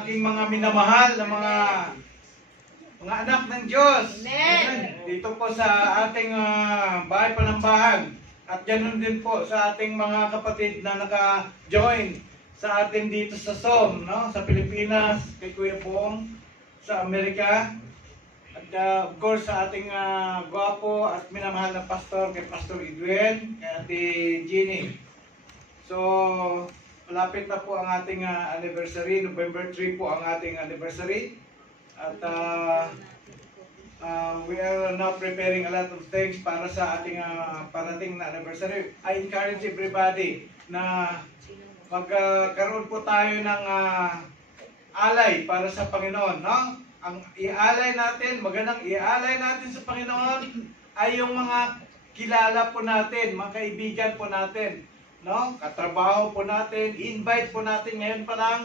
aking mga minamahal na mga anak ng Diyos. Amen. Dito po sa ating bahay palambahan. At ganoon din po sa ating mga kapatid na naka-join sa atin dito sa SOM, no? Sa Pilipinas, kay Kuya Pong, sa Amerika. At of course sa ating gwapo at minamahal na pastor, kay Pastor Edwin, kay Ate Jeannie. So, malapit na po ang ating anniversary. November 3 po ang ating anniversary. At we are now preparing a lot of things para sa ating parating na anniversary. I encourage everybody na magkaroon po tayo ng alay para sa Panginoon, no? Ang ialay natin, magandang ialay natin sa Panginoon ay yung mga kilala po natin, mga kaibigan po natin, no? Katrabaho po natin, invite po natin ngayon pa lang,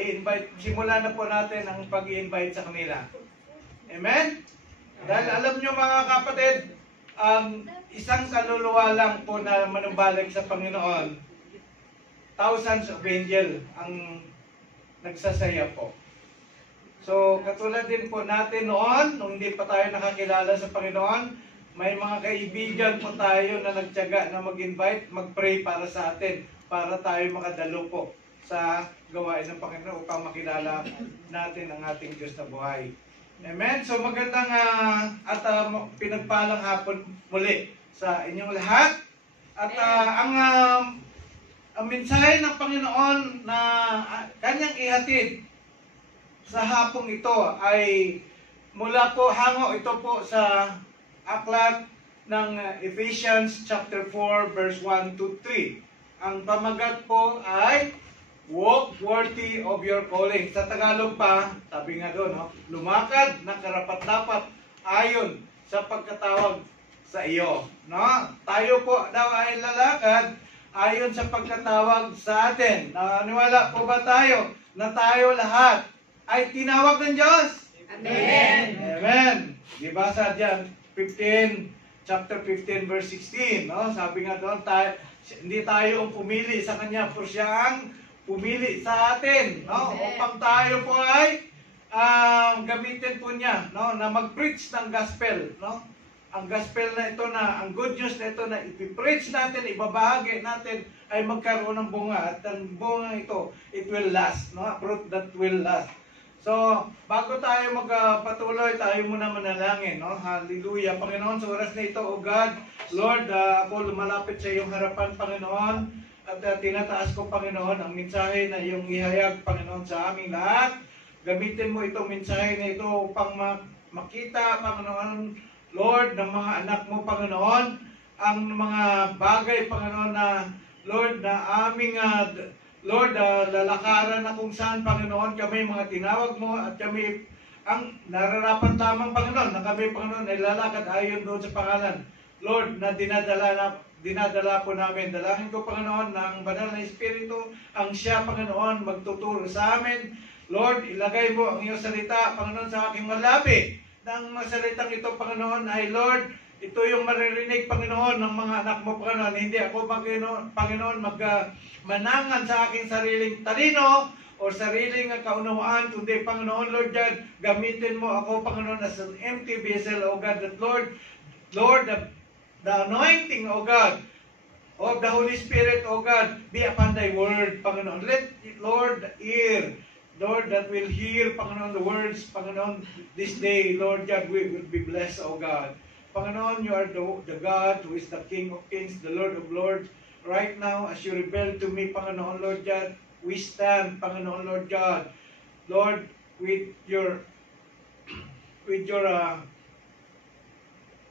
i-invite, simulan na po natin ang pag-i-invite sa kanila. Amen? Dahil alam nyo mga kapatid, isang kaluluwa lang po na manumbalik sa Panginoon, thousands of angel ang nagsasaya po. So, katulad din po natin noon, nung hindi pa tayo nakakilala sa Panginoon, may mga kaibigan po tayo na nagtiyaga na mag-invite, mag-pray para sa atin, para tayo makadalo po sa gawain ng Panginoon upang makilala natin ang ating Diyos na buhay. Amen? So magandang at pinagpalang hapon muli sa inyong lahat. At ang mensahe ng Panginoon na kanyang ihatid sa hapong ito ay mula po hango ito po sa aklat ng Ephesians chapter 4 verse 1 to 3. Ang pamagat po ay walk worthy of your calling. Sa Tagalog pa, sabi nga doon, no? Lumakad na karapat-dapat ayon sa pagkatawag sa iyo. No? Tayo po daw ay lalakad ayon sa pagkatawag sa atin. Naniwala po ba tayo na tayo lahat ay tinawag ng Diyos? Amen. Amen. Diba sa dyan, chapter 15 verse 16. No? Sabi nga doon, hindi tayo ang pumili sa Kanya, for siya ang pumili sa atin, no? Upang tayo po ay gamitin po niya, no? Na mag-preach ng gospel, no? Ang gospel na ito ang good news na ito na ipipreach natin, ibabahagi natin ay magkaroon ng bunga, at ang bunga ito, it will last, no? A fruit that will last. So, bago tayo magpatuloy, tayo muna manalangin, no? Hallelujah. Panginoon, sa oras na ito, O God, Lord, ako lumalapit sa iyong harapan, Panginoon. At tinataas ko, Panginoon, ang mensahe na iyong ihayag, Panginoon, sa aming lahat. Gamitin mo itong mensahe na ito upang makita, Panginoon, Lord, ng mga anak mo, Panginoon, ang mga bagay, Panginoon, na, Lord, na aming, Lord, lalakaran na kung saan, Panginoon, kami mga tinawag mo at kami ang nararapat lamang, Panginoon, na kami, Panginoon, ay lalakad ayon doon sa pangalan, Lord, na dinadala po namin. Dalangin ko, Panginoon, na ang banal na Espiritu, ang siya, Panginoon, magtuturo sa amin. Lord, ilagay mo ang iyong salita, Panginoon, sa aking malabi. Nang masalitang ito, Panginoon, ay Lord, ito yung maririnig, Panginoon, ng mga anak mo, Panginoon. Hindi ako, Panginoon, manangan sa aking sariling talino o sariling kaunawaan, kundi, Panginoon, Lord God, gamitin mo ako, Panginoon, as an empty vessel, O God, that Lord, the anointing, O God, of the Holy Spirit, O God, be upon thy word, Panginoon. Let, Lord, ear, Lord, that will hear, Panginoon, the words, Panginoon, this day, Lord God, we will be blessed, O God. Panginoon, you are the God who is the King of Kings, the Lord of Lords. Right now, as you reveal to me, Panginoon, Lord God, we stand, Panginoon, Lord God, Lord, with your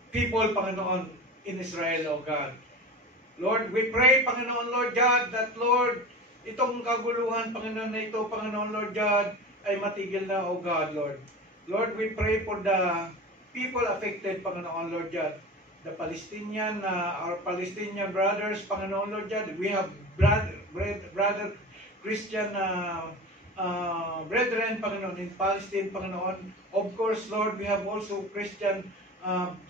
people, Panginoon, in Israel, O God. Lord, we pray, Panginoon, Lord God, that, Lord, itong kaguluhan, Panginoon, na ito, Panginoon, Lord God, ay matigil na, O God, Lord. Lord, we pray for the people affected, Panginoon, Lord God. The Palestinian, our Palestinian brothers, Panginoon, Lord God. We have brother Christian brethren, Panginoon, in Palestine, Panginoon. Of course, Lord, we have also Christian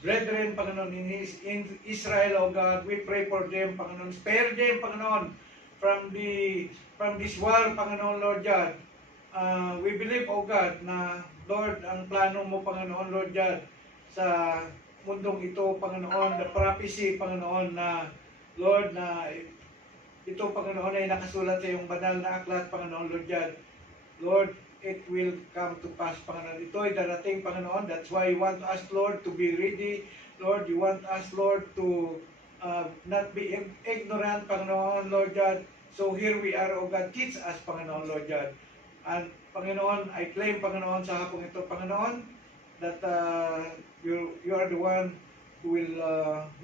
brethren, Panginoon, in Israel, O God. We pray for them, Panginoon. Spare them, Panginoon, from this war, Panginoon, Lord God. we believe, O God, na Lord, ang plano mo, Panginoon, Lord God, sa mundong ito, Panginoon, the prophecy, Panginoon, na Lord, na ito, Panginoon, ay nakasulat sa iyong banal na aklat, Panginoon, Lord God. Lord, it will come to pass, Panginoon. Ito ay darating, Panginoon. That's why you want us, Lord, to be ready. Lord, you want us, Lord, to not be ignorant, Panginoon, Lord God. So here we are, O God, teach us, Panginoon, Lord God. And Panginoon, I claim, Panginoon, sa hapong ito, Panginoon, that you are the one who will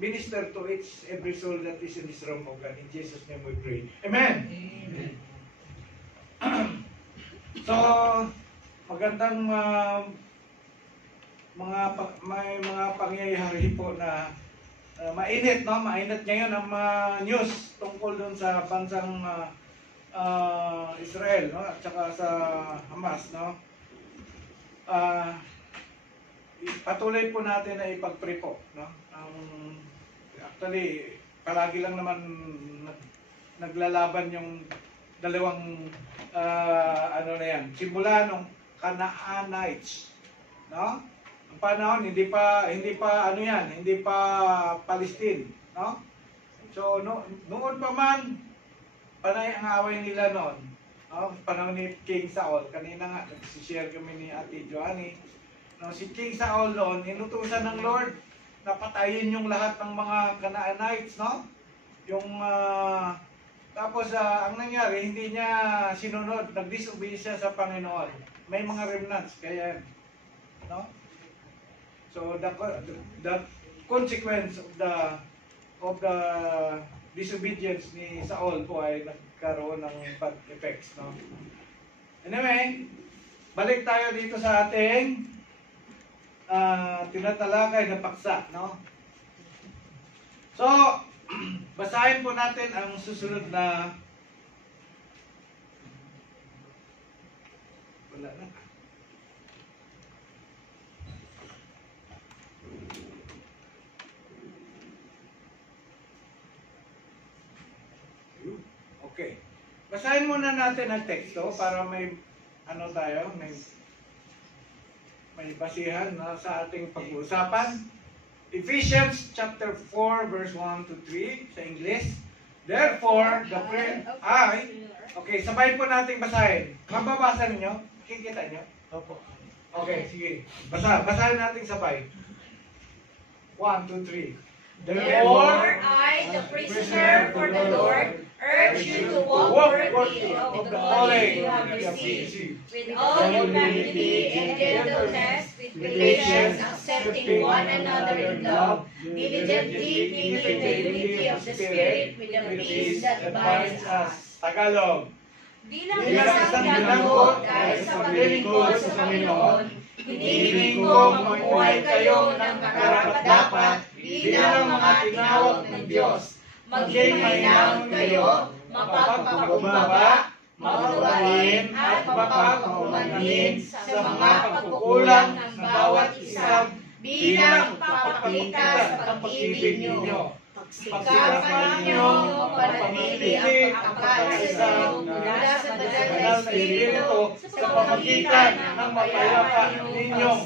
minister to every soul that is in this room, O God. In Jesus' name we pray. Amen! Amen. So, magandang may mga pangyayari po na mainit, no? Mainit ngayon ang news tungkol dun sa bansang Israel, no? At saka sa Hamas, no? Patuloy po natin na ipag-pray po, no? Actually, palagi lang naman naglalaban yung dalawang ano na yan, simula nung Canaanites, no? Ang panahon hindi pa ano yan, hindi pa Palestine, no? So noon pa man panay ang away nila noon, no? Panahon ni King Saul. Kanina nga nag-share kami ni Ate Joanny, no? Si King Saul noon, inutusan ng Lord na patayin yung lahat ng mga Canaanites, no? Yung tapos ang nangyari, hindi niya sinunod, nag-disobey siya sa Panginoon. May mga remnants kaya, no? So the consequence of the disobedience ni Saul po ay nagkaroon ng bad effects, no? Anyway, balik tayo dito sa ating tinatalakay na paksa, no? So, basahin po natin ang susunod na wala na. Okay. Basahin muna natin ang teksto para may ano tayo, may basihan na sa ating pag-uusapan. Ephesians chapter 4 verse 1 to 3 sa English. Therefore, the prayer okay, sabay po nating basahin. Mababasa niyo? Kikita niyo? Opo. Okay, sige. Basahin natin sabay. 1, 2, 3. Therefore, I, the prisoner for the Lord, urge you to walk worthy of the calling you have received, with all humility and gentleness, with patience, accepting one another in love, diligently keeping the unity of the Spirit with the peace that binds us. Tagalog. Bilang isang ginagawa kahit sa paglilingkod sa Panginoon, hinihiling ko mamuhay kayo ng karapat-dapat bilang mga tinawag ng Diyos. Maging mainam kayo, mapagpakumbaba, maguwain at mapagpakumanhin sa mga pagkukulang ng bawat isa bilang pagpapakita sa pag-ibig ninyo. Pagsikapan ninyo panatili ang pagkakaisa mula sa banal na Espiritu sa pamagitan ng mapayapa ninyong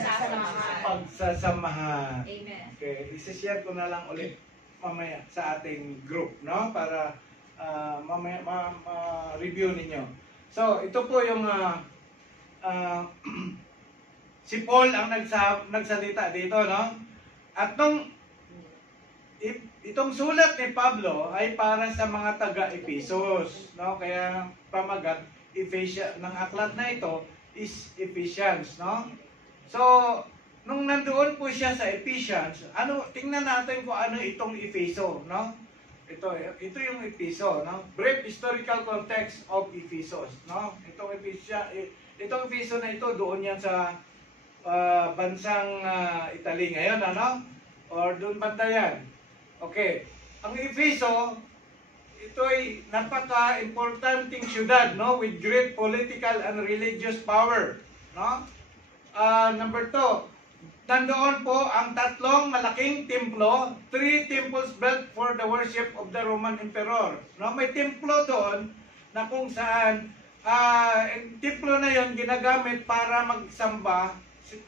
pagsasamahan. Amen. Okay, isi-share ko na lang ulit mamaya sa ating group, no? Para mamaya ma-review ninyo. So, ito po yung si Paul ang nagsalita dito, no? At itong sulat ni Pablo ay para sa mga taga-Ephesus, no? Kaya pamagat ng aklat na ito is Ephesians, no? So, nung nandoon po siya sa Ephesians, tingnan natin kung ano itong Epheso, no? Ito yung Epheso, no? Brief historical context of Ephesus, no? Itong Epheso na ito, doon yan sa bansang Italy ngayon, ano? Or doon banda yan. Okay. Ang Epheso, ito ay napaka-importanting syudad, no? With great political and religious power, no? Number 2, nandoon po ang tatlong malaking templo, 3 temples built for the worship of the Roman Emperor. No, may templo doon na kung saan Ang templo na yon ginagamit para magsamba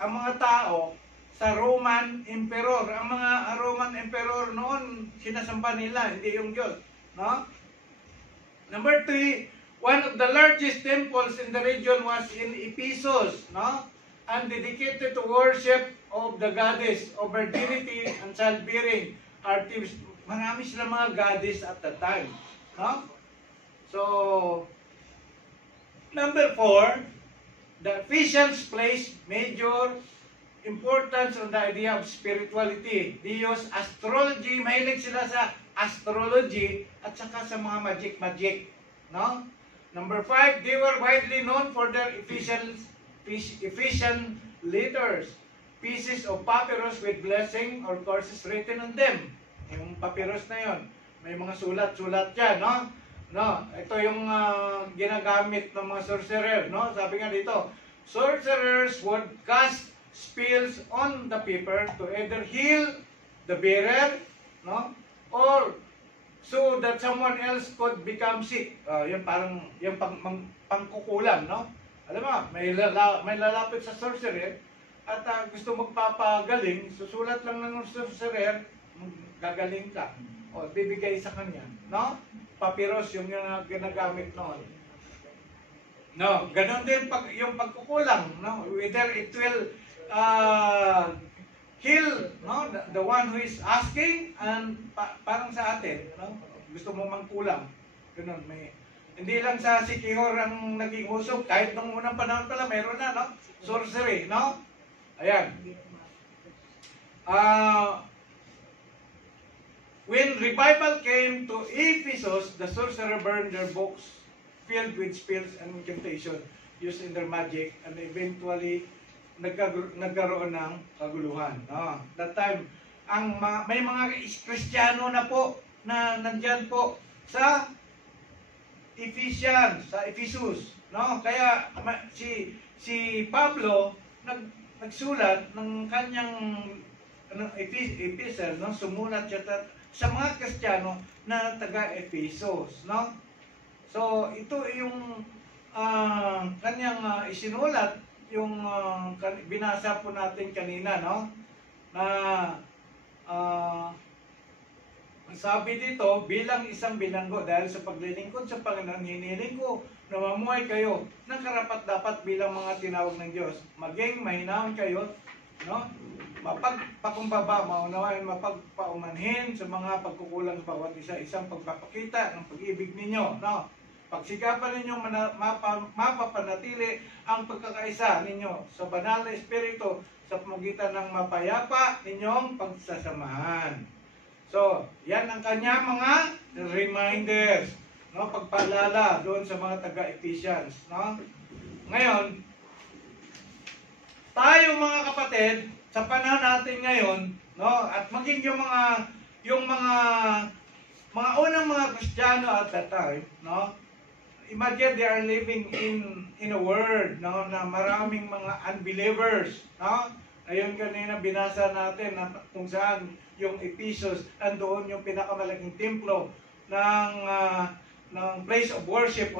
ang mga tao sa Roman Emperor. Ang mga Roman Emperor noon, sinasamba nila, hindi yung Diyos. No? Number 3, one of the largest temples in the region was in Ephesus, no? And dedicated to worship of the goddess of virginity and childbearing, Artemis. Marami silang mga goddess at that time, no? So, number 4, the Ephesians placed major importance on the idea of spirituality. They use astrology, mahilig sila sa astrology at saka sa mga magic, no? Number 5, they were widely known for their Ephesian letters, pieces of papyrus with blessing or curses written on them. Yung papyrus na yon, may mga sulat-sulat yan, no? No, ito yung ginagamit ng mga sorcerer, no? Sabi nga dito, sorcerers would cast spells on the paper to either heal the bearer, no? Or so that someone else could become sick. Yung parang yung pangkukulam, no? Alam mo, may lalapit sa sorcerer at gusto magpapagaling, susulat lang ng sorcerer, gagaling ka. O bibigay sa kanya, no? Papyrus yung ginagamit noon. No, ganun din yung pagkukulang, no? Whether it will heal, no, the one who is asking, and parang sa atin, no? Gusto mo mangkulang. Ganun, hindi lang sa Sikihor ang naging uso, kahit nung unang panahon pala meron na, no? Sorcery, no? Ayan. When revival came to Ephesus, the sorcerer burned their books filled with spells and incantation used in their magic, and eventually nagkaroon ng kaguluhan. That time, may mga Kristiyano na po na nandyan po sa Ephesians, sa Ephesus. No? Kaya si Pablo nagsulat ng kanyang epistle, no? Sumulat siya sa mga Kristiyano na taga-Ephesus, no? So, ito yung kanyang isinulat, yung binasa po natin kanina, no? Na sabi dito, bilang isang bilanggo, dahil sa paglilingkod sa Panginoon, hinihiling ko na mamuhay kayo ng karapat-dapat bilang mga tinawag ng Diyos. Maging mahinahon kayo, no? Mapagpakumbaba, maunawain, mapagpaumanhin sa mga pagkukulang sa bawat isa, isang pagpapakita ng pag-ibig ninyo, no? Pagsikapan ninyong mapapanatili ang pagkakaisa ninyo sa banal na espiritu sa pamamagitan ng mapayapa ninyong pagsasamahan. So, yan ang kanya mga reminders, no? Pagpaalala doon sa mga taga-Ephesians, no? Ngayon, tayo mga kapatid, sa panahon natin ngayon, no, at maging yung mga unang mga Kristiyano at that time, no, imagine they are living in a world, no, na maraming mga unbelievers, no. Ayun kanina binasa natin na kung saan yung Ephesus, andoon yung pinakamalaking templo ng place of worship,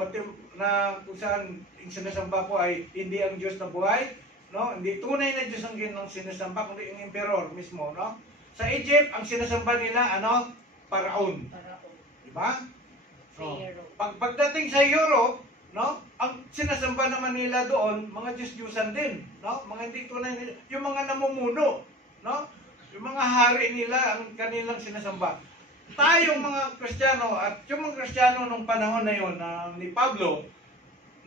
na kung saan yung sinasamba po ay hindi ang Diyos na buhay, no? Hindi tunay na Diyos ang sinasamba, kundi yung emperor mismo, no? Sa Egypt, ang sinasamba nila, Paraon. Diba? So, pagdating sa Europe, no? Ang sinasamba naman nila doon, mga Diyos-Diyusan din, no? Mga hindi tunay na, yung mga namumuno, no? Yung mga hari nila, ang kanilang sinasamba. Tayong mga Kristiyano, at yung mga Kristiyano nung panahon na yun, ni Pablo,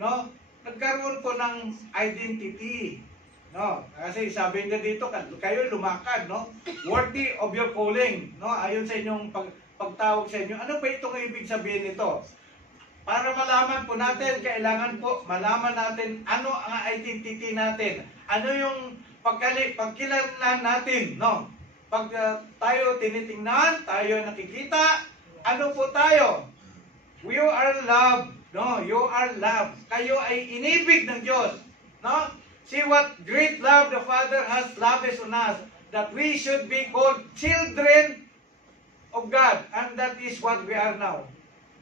no? Nagkaroon ko ng identity. No, kasi sabi niya dito, kayo lumakad, no? Worthy of your calling, no? Ayon sa inyong pagtawag sa inyo. Ano ba itong ibig sabihin nito? Para malaman po natin, kailangan po malaman natin ano ang identity natin. Ano yung pagkilala natin, no? Pag tayo tinitingnan, tayo nakikita, ano po tayo? You are loved, no? You are loved. Kayo ay inibig ng Diyos, no? See what great love the Father has lavished on us, that we should be called children of God, and that is what we are now.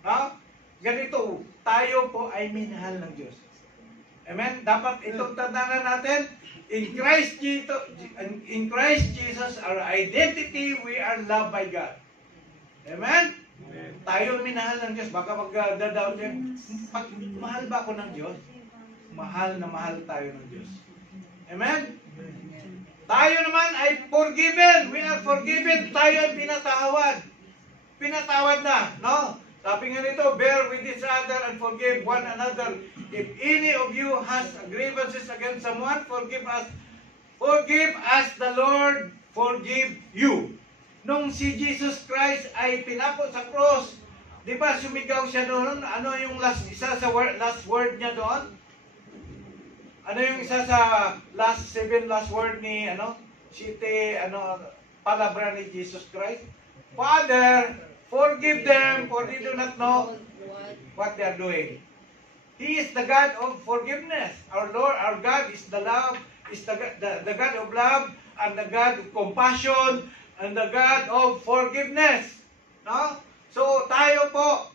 No? Ganito, tayo po ay minahal ng Diyos. Amen? Dapat itong tandaan natin, in Christ Jesus, our identity, we are loved by God. Amen? Tayo minahal ng Diyos. Baka magdadaw din, mahal ba ako ng Diyos? Mahal na mahal tayo ng Diyos. Amen? Tayo naman ay forgiven. We are forgiven. Tayo ay pinatawad. Pinatawad na. No? Sabi nga nito, bear with each other and forgive one another. If any of you has grievances against someone, forgive us. Forgive as the Lord forgive you. Nung si Jesus Christ ay pinako sa cross, di ba sumigaw siya doon? Ano yung last word niya doon? Ano yung isa sa last word ni palabra ni Jesus Christ? Father, forgive them for they do not know what they are doing. He is the God of forgiveness. Our Lord, our God is the love, is the God of love, and the God of compassion, and the God of forgiveness. No? So tayo po,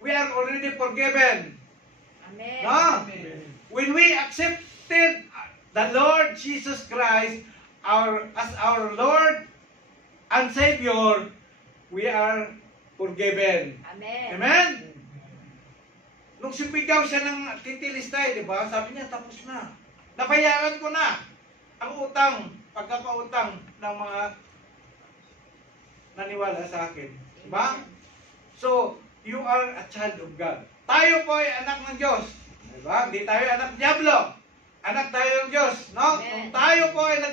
we are already forgiven. Amen. No? Amen. When we accepted the Lord Jesus Christ as our Lord and Savior, we are forgiven. Amen. Amen? Nung sumigaw siya ng titilistay, di ba? Sabi niya, tapos na. Nabayaran ko na ang utang, pagkakautang ng mga naniwala sa akin. Di ba? So, you are a child of God. Tayo po ay anak ng Diyos. Diba? Hindi tayo anak ng Diablo. Anak tayo ng Diyos. No? Kung tayo po ay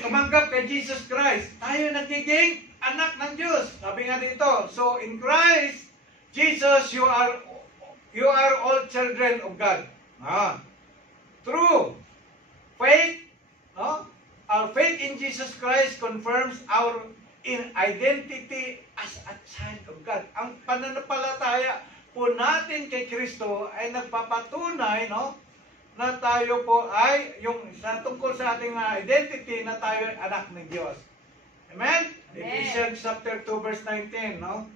tumanggap kay Jesus Christ, tayo nagiging anak ng Diyos. Sabi nga dito, so in Christ Jesus, you are all children of God. Through faith, no? Our faith in Jesus Christ confirms our identity as a child of God. Ang pananampalataya po natin kay Kristo ay nagpapatunay, no, na tayo po ay tungkol sa ating identity na tayo ay anak ng Diyos. Amen? Ephesians chapter 2 verse 19, no?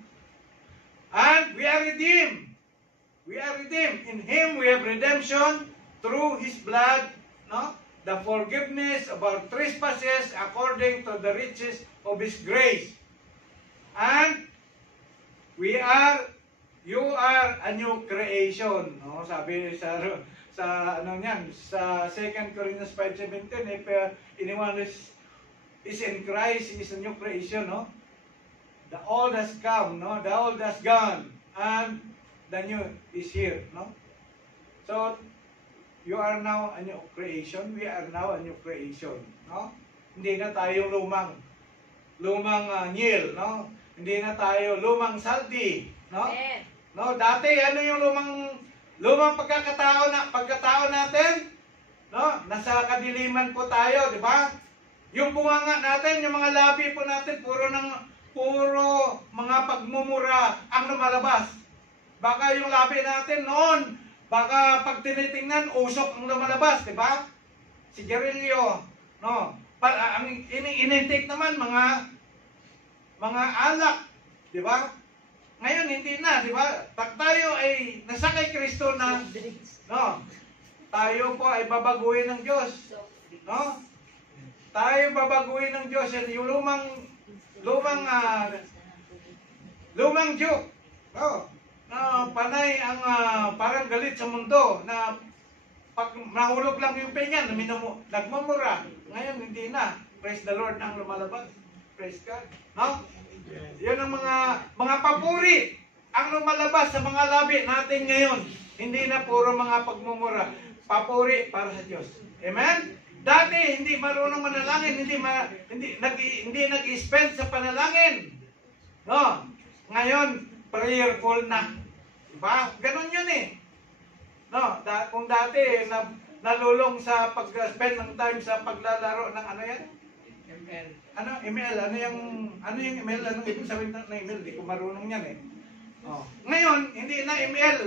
And we are redeemed. We are redeemed. In Him we have redemption through His blood, no? The forgiveness of our trespasses according to the riches of His grace. And you are a new creation. No? Sabi sa ano niyan, sa 2 Corinthians 5:17, if anyone is in Christ, he is a new creation, no? The old has come, no? The old has gone, and the new is here, no? So you are now a new creation. We are now a new creation, no? Hindi na tayo lumang nyil, no? Hindi na tayo lumang saldi, no? No, dati ano yung lumang pagkatao natin? No? Nasa kadiliman po tayo, di ba? Yung bunganga natin, yung mga labi po natin, puro mga pagmumura ang lumalabas. Baka yung labi natin noon, baka pag tinitingnan, usok ang lumalabas, di ba? Sigarilyo, no? Ang in-intake naman mga alak, di ba? Ngayon hindi na, di ba? Pag tayo ay nasa kay Kristo na, no? Tayo po ay babaguhin ng Diyos, no? Tayo babaguhin ng Diyos. Yung lumang joke, no? Na panay ang parang galit sa mundo na pag nahulog lang yung penyan, nagmumura. Ngayon hindi na. Praise the Lord ang lumalabas. Praise God, no? Yan ang mga papuri ang lumalabas sa mga labi natin ngayon. Hindi na puro mga pagmumura. Papuri para sa Diyos. Amen? Dati hindi marunong manalangin, hindi nag-spend sa panalangin. No? Ngayon, prayerful na. Diba? Ganon yun eh. No? Kung dati nalulong sa pag-spend ng time sa paglalaro ng ano yan? ML. Ano yung ML? Anong ibig sabihin ng ML? Hindi ko marunong yan eh. Oh. Ngayon, hindi na ML.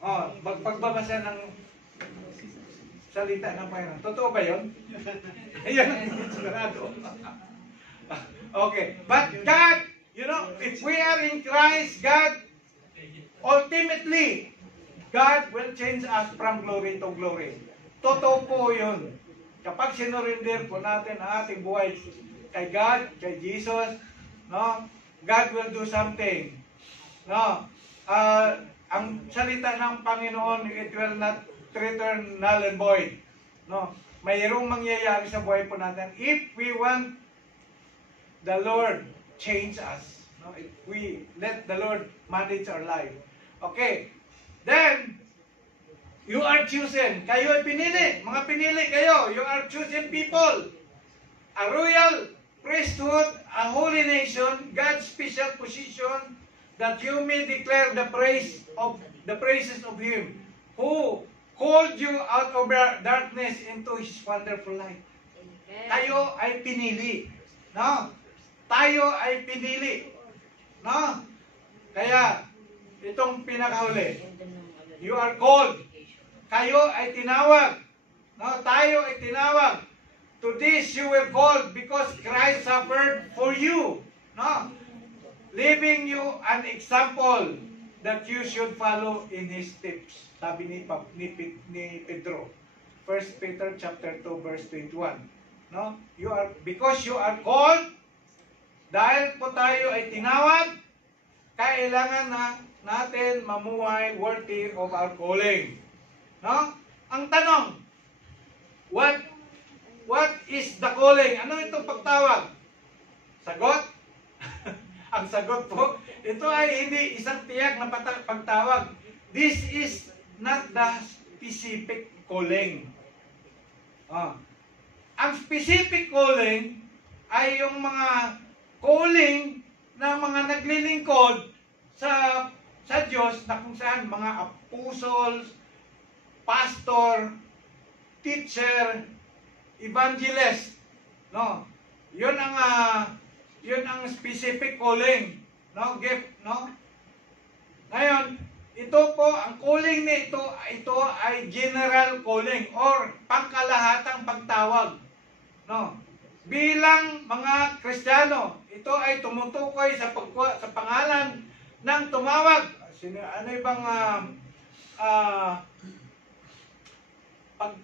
Oh, pagbabasa ng salita ng Panginoon. Totoo ba yun? Ayan, sigurado. Okay. But God You know, if we are in Christ, God, ultimately, God will change us from glory to glory. Totoo po yun. Kapag sinurinder po natin ang ating buhay kay God, kay Jesus, no, God will do something. No, ang salita ng Panginoon, it will not return null and void. No, mayroong mangyayari sa buhay po natin if we want the Lord change us. No, if we let the Lord manage our life. Okay, then you are chosen. Kayo ay pinili. Mga pinili kayo. You are chosen people. A royal priesthood, a holy nation, God's special position, that you may declare the praises of Him who called you out of darkness into His wonderful light. Tayo ay pinili. No? Tayo ay pinili. No? Kaya, itong pinakahuli, you are called. Kayo ay tinawag. No? Tayo ay tinawag. To this you were called because Christ suffered for you. No? Leaving you an example that you should follow in His steps. Sabi ni Pedro. 1 Peter chapter 2 verse 21. No? Because you are called, dahil po tayo ay tinawag, kailangan na natin mamuhay worthy of our calling. No? Ang tanong, what is the calling? Ano itong pagtawag? Sagot? Ang sagot po, ito ay hindi isang tiyak na pagtawag. This is not the specific calling. Ang specific calling ay yung mga calling ng mga naglilingkod sa Diyos na kung saan mga apostles, pastor, teacher, evangelist, no? Yun ang specific calling, no? Gift, no? Ngayon, ito po ang calling na ito ay general calling or pangkalahatang pagtawag, no? Bilang mga Kristiyano, ito ay tumutukoy sa pangalan ng tumawag. Ano ibang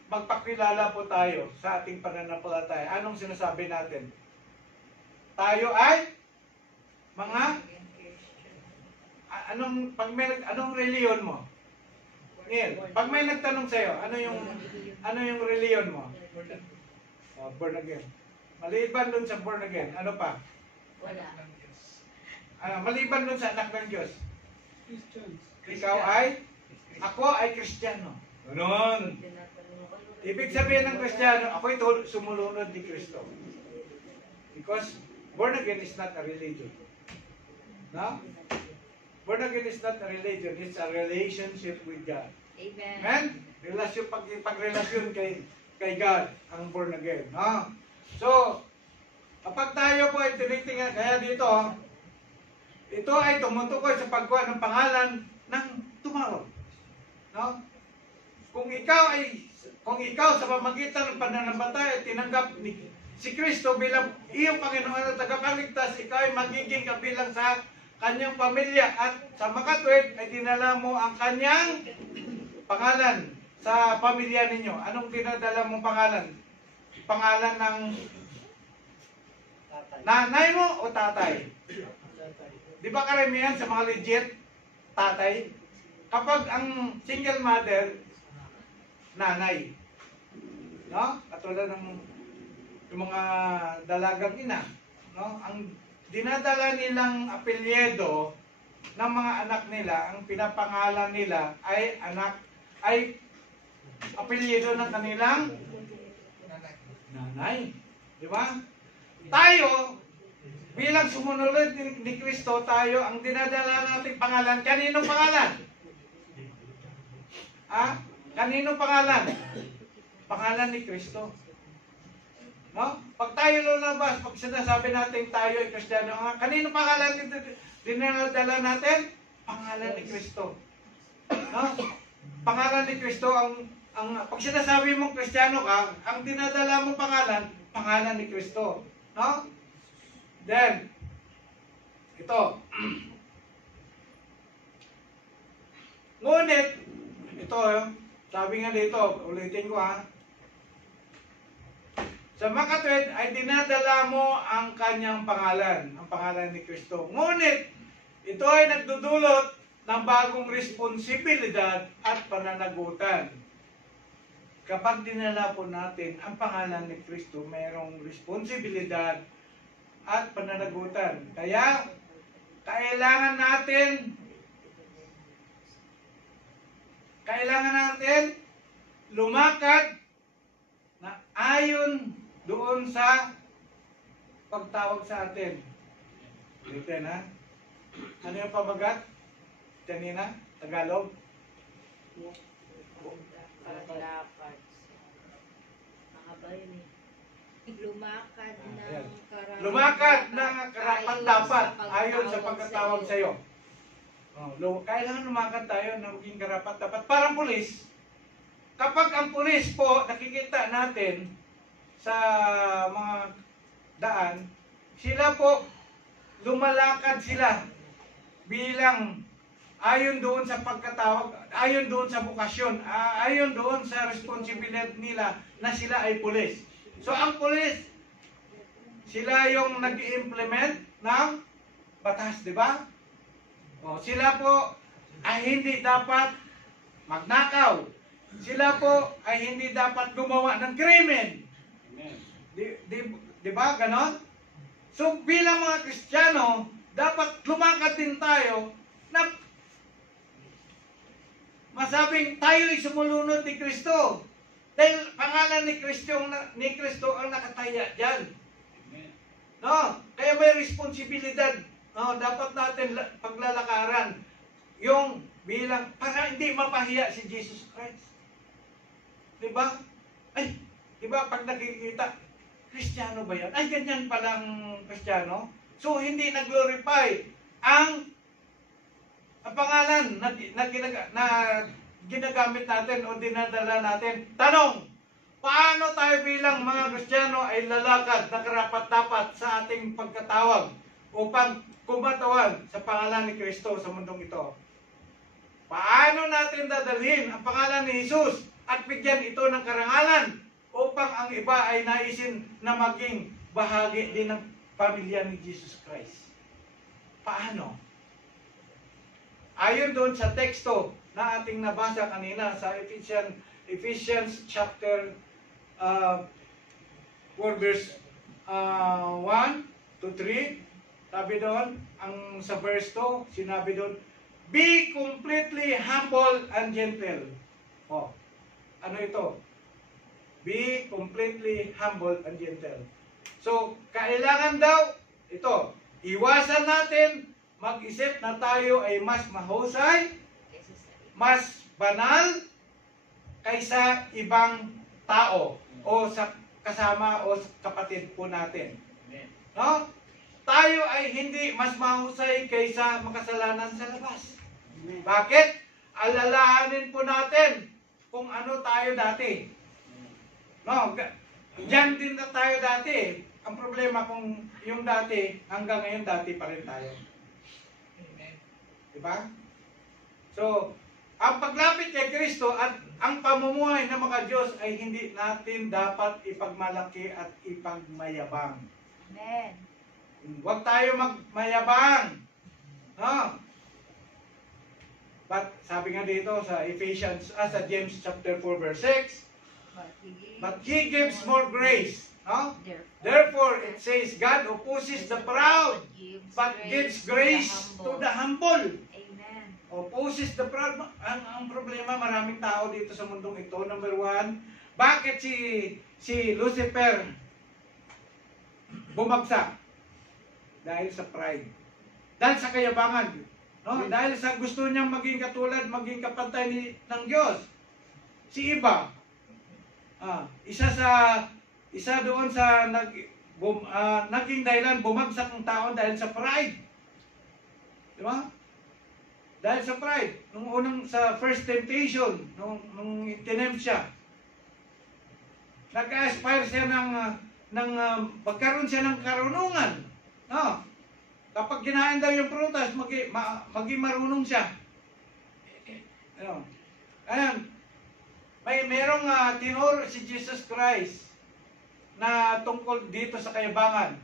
magpakilala po tayo sa ating pananampalataya. Anong sinasabi natin? Tayo ay mga anong reliyon mo? Neil, pag may nagtanong sa iyo, ano yung reliyon mo? Born again. Maliban dun sa born again, ano pa? Wala. Maliban dun sa anak ng Diyos. Christians. Ako ay Kristiyano. Ganon. Ibig sabihin ng Kristiyano, ako'y sumulunod ni Kristo. Because born again is not a religion. No? Born again is not a religion. It's a relationship with God. Amen. Amen? Pagrelasyon kay God, ang born again. No? So, kapag tayo po ay tinitingnan, kaya dito, ito ay tumutukoy sa pagkuha ng pangalan ng tumawag. No? Kung ikaw sa pamamagitan ng pananampalataya ay tinanggap ni si Kristo bilang iyong Panginoon at tagapagligtas, ikaw ay magiging kabilang sa kanyang pamilya at sa makatwid ay dinala mo ang kanyang pangalan sa pamilya ninyo. Anong dinadala mong pangalan? Pangalan ng nanay mo o tatay? Di ba karamihan sa mga legit tatay? Kapag ang single mother, nanay. No? Katulad ng yung mga dalagang ina. No? Ang dinadala nilang apelyido ng mga anak nila, ang pinapangalan nila ay apelyido ng kanilang nanay. Di ba? Tayo, bilang sumunod ni Kristo, tayo, ang dinadala nating pangalan, kaninong pangalan? Kaninong pangalan? Pangalan ni Kristo. No? Pag tayo lumabas, pag sinasabi natin tayo ay Kristiyano, kaninong pangalan dinadala natin? Pangalan ni Kristo. No? Pangalan ni Kristo, pag sinasabi mong Kristiyano ka, ang dinadala mong pangalan ni Kristo. No? Then, ito. Ngunit, ito, sabi nga dito, ulitin ko ha. Sa makatwid ay dinadala mo ang kanyang pangalan, ang pangalan ni Kristo. Ngunit, ito ay nagdudulot ng bagong responsibilidad at pananagutan. Kapag dinala po natin ang pangalan ni Kristo, mayroong responsibilidad at pananagutan. Kaya, kailangan natin lumakad na ayon doon sa pagtawag sa atin. Ulitin ha? Ano yung pamagat? Kanina? Tagalog? Dapat. Mahaba yun eh. Lumakad ng karapat. Lumakad ng karapat dapat ayon sa pagkatawag sa iyo. Kailangan lumakad tayo ng maging karapat dapat. Parang pulis. Kapag ang pulis po, nakikita natin sa mga daan, sila po, lumalakad sila bilang ayon doon sa pagkatawag, ayon doon sa bukasyon, ayon doon sa responsibilidad nila na sila ay pulis. So ang pulis, sila yung nag-implement ng batas, di ba? Sila po ay hindi dapat magnakaw. Sila po ay hindi dapat gumawa ng krimen. Di ba? Ganon? So bilang mga Kristiyano, dapat lumakad din tayo na masabing tayo ay sumulunod ni Kristo. Dahil pangalan ni Kristo ang nakataya diyan. No? Kaya may responsibilidad. No, dapat natin paglalakaran yung bilang para hindi mapahiya si Jesus Christ. 'Di ba? Ay, 'di ba pag nakikita Kristiyano ba 'yan? Ay, ganyan palang Kristiyano. So hindi na-glorify ang pangalan na ginagamit natin o dinadala natin. Tanong, paano tayo bilang mga Kristiyano ay lalakad na karapat-dapat sa ating pagkatawag upang kumatawan sa pangalan ni Kristo sa mundong ito? Paano natin dadalhin ang pangalan ni Jesus at bigyan ito ng karangalan upang ang iba ay naisin na maging bahagi din ng pamilya ni Jesus Christ? Paano? Ayon doon sa teksto na ating nabasa kanina sa Ephesians chapter 4 verse 1 to 3, sabi doon, sa verse 2, sinabi doon, be completely humble and gentle. Ano ito? Be completely humble and gentle. So, kailangan daw, ito, iwasan natin mag-isip na tayo ay mas mahusay, mas banal, kaysa ibang tao o sa kasama o kapatid po natin. No? Tayo ay hindi mas mahusay kaysa makasalanan sa labas. Bakit? Alalahanin po natin kung ano tayo dati. No, diyan din na tayo dati. Ang problema kung yung dati, hanggang ngayon dati pa rin tayo. Diba? So, ang paglapit kay Kristo at ang pamumuhay ng mga Diyos ay hindi natin dapat ipagmalaki at ipagmayabang. Amen. Huwag tayo magmayabang. No? But sabi nga dito sa sa James chapter 4 verse 6, but He gives more grace. No? Therefore, it says, God opposes the proud, but gives grace to the humble. Amen. Opposes the proud. Ang problema, maraming tao dito sa mundong ito. Number one, bakit si Lucifer bumagsak? Dahil sa pride. Dahil sa kayabangan. No? Dahil sa gusto niyang maging katulad, maging kapantay ng Diyos. Si Eva, isa doon sa naging dahilan, bumagsak ng tao dahil sa pride. Di ba? Dahil sa pride. Nung unang sa first temptation, nung tinempt siya, nag-aspire siya magkaroon siya ng karunungan. No? Kapag kinain daw yung prutas, maging marunong siya. Ano? Ayan. Merong tinuro si Jesus Christ na tungkol dito sa kayabangan.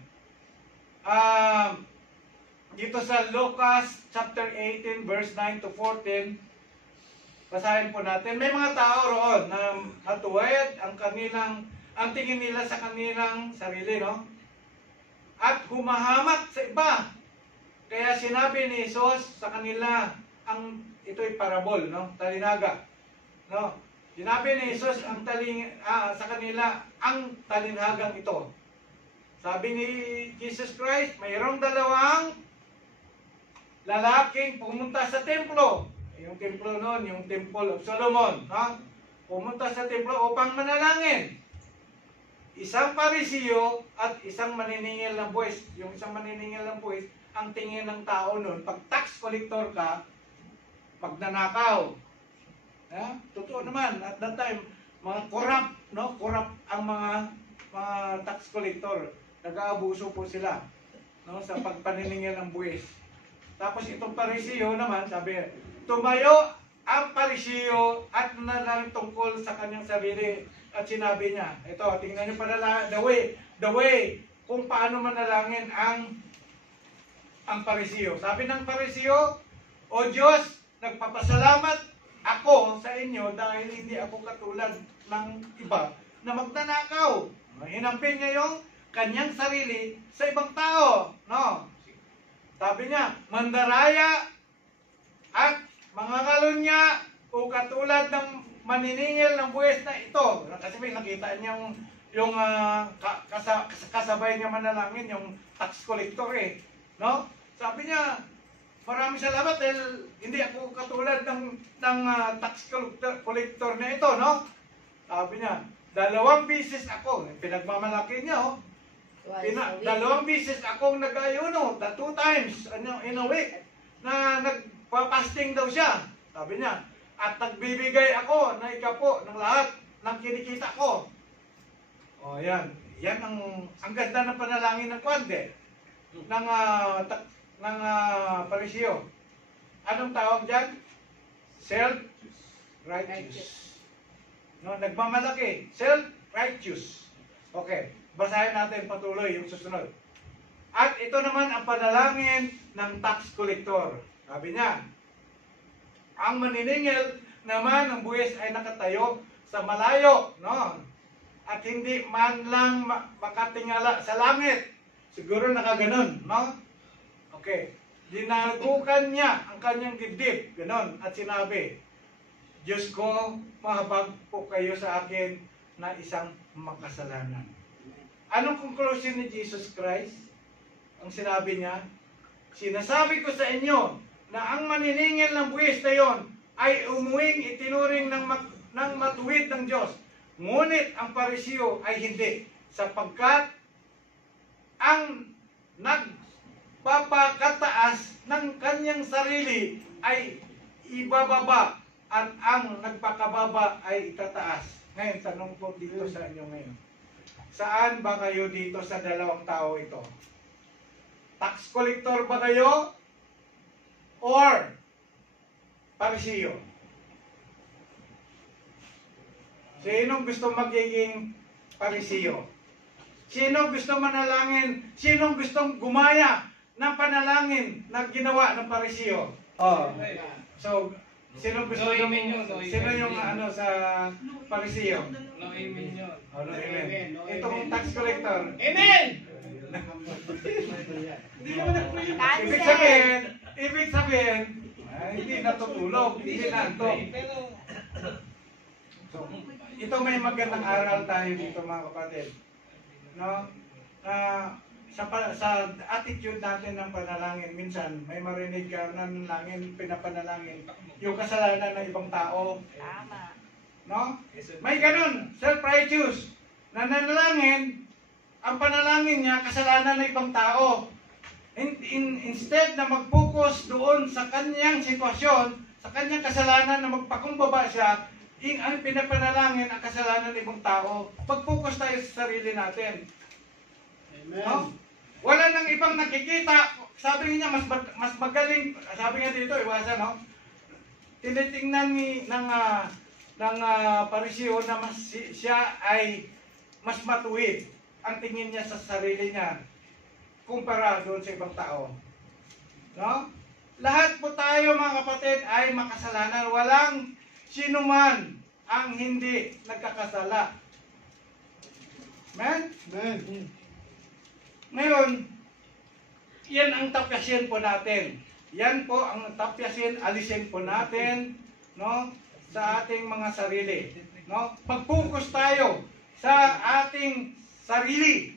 Dito sa Lucas chapter 18 verse 9 to 14, basahin po natin. May mga tao roon na matuwid ang tingin nila sa kanilang sarili, no? At humahamak sa iba. Kaya sinabi ni Jesus sa kanila, ito'y parabol, no? Talinaga, no? Sinabi ni Jesus sa kanila ang talinhagang ito. Sabi ni Jesus Christ, mayroong dalawang lalaking pumunta sa templo. Yung templo noon, yung Temple of Solomon, no? Pumunta sa templo upang manalangin. Isang Parisiyo at isang maniningil ng buwis. Yung isang maniningil ng buwis, ang tingin ng tao noon, pag tax collector ka, magnanakaw. Totoo naman, at that time, mga corrupt, no? Corrupt ang mga tax collector. Nag-aabuso po sila, no? Sa pagpaniningil ng buwis. Tapos itong Parisiyo naman, sabi, tumayo ang Parisiyo at nanalangin tungkol sa kanyang sarili. At sinabi niya, ito, tingnan niyo pala the way kung paano manalangin ang Parisiyo. Sabi ng Parisiyo, O Diyos, nagpapasalamat ako sa inyo dahil hindi ako katulad ng iba na magnanakaw. Hinampin niya yung kanyang sarili sa ibang tao. No? Sabi niya, mandaraya at mga kalunya o katulad ng maniningil ng buwis na ito. Kasi may nakita niya yung kasabay niya manalangin, yung tax collector eh. No? Sabi niya, maraming salamat dahil hindi ako katulad ng tax collector na ito, no? Sabi niya, 2 beses ako, pinagmamalaki niya, oh. 2 beses akong nag-ayuno, 2 times in a week, na nagpa-fasting daw siya. Sabi niya, at nagbibigay ako na ikapo ng lahat ng kinikita ko. O yan, yan ang ganda ng panalangin ng kwante, ng Parisiyo. Anong tawag dyan? Self-righteous. No, nagmamalaki. Self-righteous. Okay, basahin natin patuloy yung susunod. At ito naman ang panalangin ng tax collector. Sabi niya, ang maniningil naman ng buwis ay nakatayo sa malayo, no? At hindi man lang makatingala sa langit. Siguro nakaganon, no? Okay. Dinagukan niya ang kanyang dibdib, ganon, at sinabi, Diyos ko, mahabag po kayo sa akin na isang makasalanan. Anong conclusion ni Jesus Christ? Ang sinabi niya, sinasabi ko sa inyo na ang maniningil ng buwis na yon ay umuwing itinuring ng matuwid ng Diyos. Ngunit ang Parisiyo ay hindi, sapagkat ang nagpapakataas ng kanyang sarili ay ibababa at ang nagpakababa ay itataas. Ngayon, tanong po dito sa inyo ngayon. Saan ba kayo dito sa dalawang tao ito? Tax collector ba kayo? Or Parisiyo? Sinong gusto magiging Parisiyo? Sinong gusto manalangin? Sinong gustong gumaya ng panalangin na ginawa ng Parisiyo? Oh. So, sino gusto sino yung sa Parisiyo? No, amen yun. Oh, no, amen. Itong tax collector. Amen! Ibig sabihin, hindi natutulog, hindi naantok. So, ito may magandang aral tayo dito mga kapatid. No? Sa attitude natin ng panalangin, minsan may marinig ka ng langin, pinapanalangin yung kasalanan ng ibang tao. Tama. No? May ganun, self-righteous, na nanalangin, ang panalangin niya, kasalanan ng ibang tao. Instead na mag-focus doon sa kanyang sitwasyon, sa kanyang kasalanan na magpakumbaba siya, ang pinapanalangin ang kasalanan ng ibang tao. Pag-focus tayo sa sarili natin. Amen. No? Wala nang ibang nakikita sabi niya, mas magaling, sabi nga dito, iwasan, no? Tinitingnan ng Pariseo na siya ay mas matuwid ang tingin niya sa sarili niya kumpara doon sa ibang tao. No? Lahat po tayo mga kapatid ay makasalanan. Walang sino man ang hindi nagkakasala. Amen? Amen. Ngayon, yan ang tapyasin po natin. Yan po ang tapyasin, alisin po natin, no, sa ating mga sarili. No? Pag-focus tayo sa ating sarili.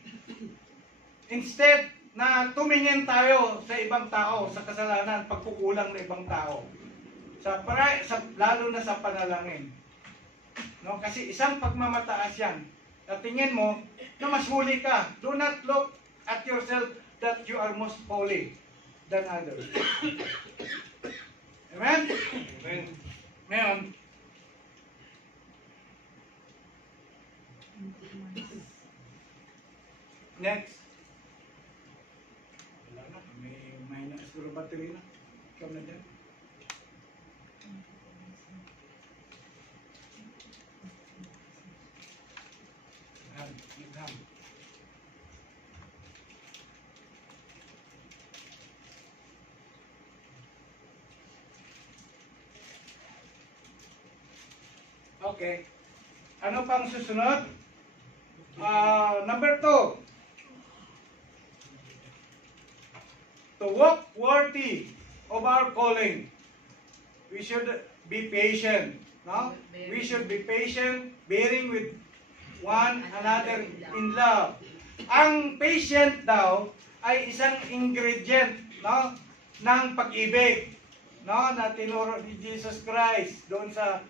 Instead na tumingin tayo sa ibang tao, sa kasalanan, pagkukulang ng ibang tao. Lalo na sa panalangin. No? Kasi isang pagmamataas yan. At tingin mo na mas huli ka. Do not look at yourself that you are most holy than others. Amen? Amen. Ngayon, next. Wala na. May na siguro battery na. Ikaw na dyan. Ham. Okay. Ano pang susunod? Number 2. To walk worthy of our calling, we should be patient. No? We should be patient, bearing with one another in love. Ang patient daw ay isang ingredient, no, ng pag-ibig, no, na tinuro ni Jesus Christ doon sa